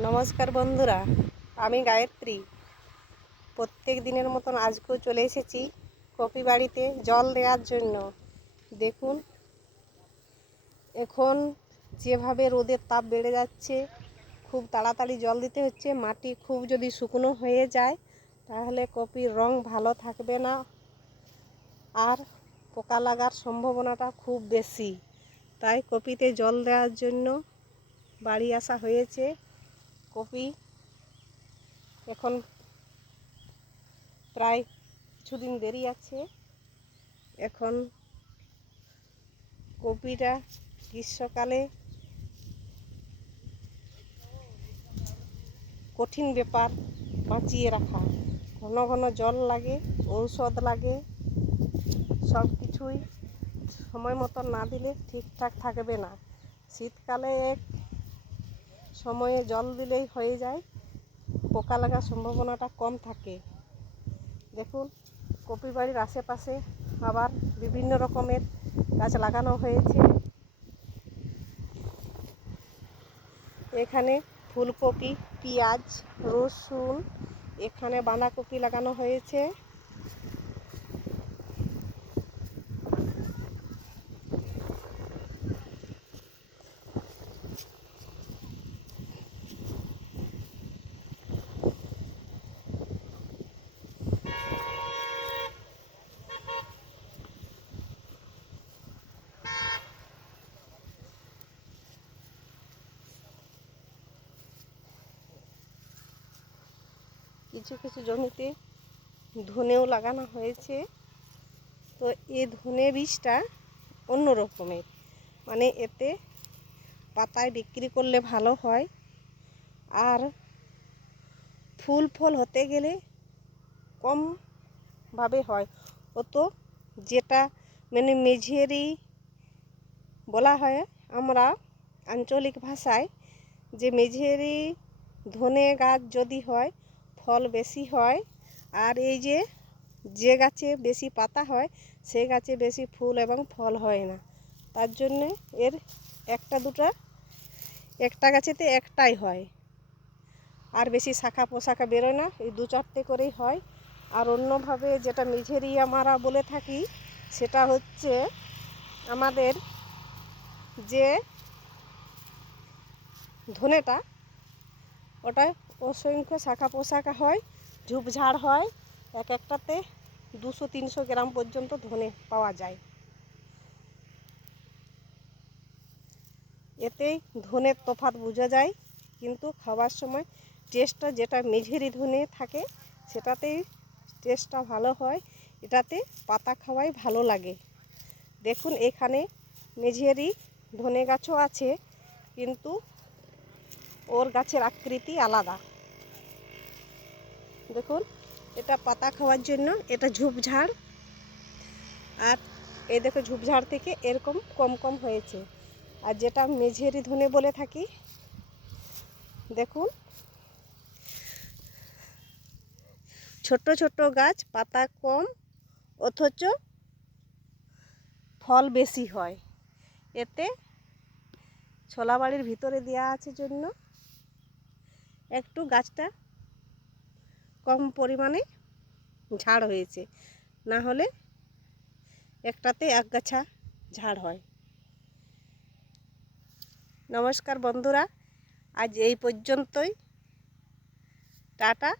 নমস্কার বন্ধুরা, আমি গায়ত্রী। প্রত্যেক দিনের মতন আজকেও চলে এসেছি কপি বাড়িতে জল দেওয়ার জন্য। দেখুন, এখন যেভাবে রোদের তাপ বেড়ে যাচ্ছে, খুব তাড়াতাড়ি জল দিতে হচ্ছে। মাটি খুব যদি শুকনো হয়ে যায় তাহলে কপির রং ভালো থাকবে না, আর পোকা লাগার সম্ভাবনাটা খুব বেশি। তাই কপিতে জল দেওয়ার জন্য বাড়ি আসা হয়েছে। কপি এখন প্রায় কিছুদিন দেরি আছে। এখন কপিটা গ্রীষ্মকালে কঠিন ব্যাপার বাঁচিয়ে রাখা। ঘন ঘন জল লাগে, ঔষধ লাগে, সব কিছুই সময় মতন না দিলে ঠিকঠাক থাকবে না। শীতকালে এক সময়ে জল দিলেই হয়ে যায়, পোকা লাগার সম্ভাবনাটা কম থাকে। দেখুন, কপি বাড়ির আশেপাশে আবার বিভিন্ন রকমের গাছ লাগানো হয়েছে। এখানে ফুলকপি, পেঁয়াজ, রসুন, এখানে বাঁধাকপি লাগানো হয়েছে। কিছু কিছু জমিতে ধনেও লাগানো হয়েছে। তো এই ধনে বীজটা অন্য রকমের, মানে এতে পাতায় বিক্রি করলে ভালো হয়, আর ফুল ফল হতে গেলে কমভাবে হয়। তো যেটা মানে মেঝেরি বলা হয় আমরা আঞ্চলিক ভাষায়, যে মেঝেরি ধনে গাছ যদি হয় ফল বেশি হয়, আর এই যে গাছে বেশি পাতা হয় সে গাছে বেশি ফুল এবং ফল হয় না। তার জন্যে এর একটা গাছেতে একটাই হয়, আর বেশি শাখা পোশাখা বেরোয় না, এই দু চারটে করেই হয়। আর অন্যভাবে যেটা মেঝেরি আমরা বলে থাকি, সেটা হচ্ছে আমাদের যে ধনেটা, ওটায় অসংখ্য শাখা পোশাখা হয়, ঝোপঝাড় হয়, এক একটাতে 200-300 গ্রাম পর্যন্ত ধনে পাওয়া যায়। এতেই ধনের তফাৎ বোঝা যায়, কিন্তু খাওয়ার সময় টেস্টটা যেটা মেঝেরি ধনে থাকে সেটাতেই টেস্টটা ভালো হয়, এটাতে পাতা খাওয়াই ভালো লাগে। দেখুন, এখানে মেঝেরি ধনে গাছও আছে, কিন্তু ওর গাছের আকৃতি আলাদা। দেখুন, এটা পাতা খাওয়ার জন্য, এটা ঝোপঝাড়, আর এই দেখো ঝোপঝাড় থেকে এরকম কম কম হয়েছে। আর যেটা মেঝেরি ধনে বলে থাকি, দেখুন ছোট ছোট গাছ, পাতা কম, অথচ ফল বেশি হয়। এতে ছোলা বাড়ির ভিতরে দেওয়া আছে জন্য একটু গাছটা কম পরিমাণে ঝাড় হয়েছে, না হলে একটাতে একগাছা ঝাড় হয়। নমস্কার বন্ধুরা, আজ এই পর্যন্তই। টাটা।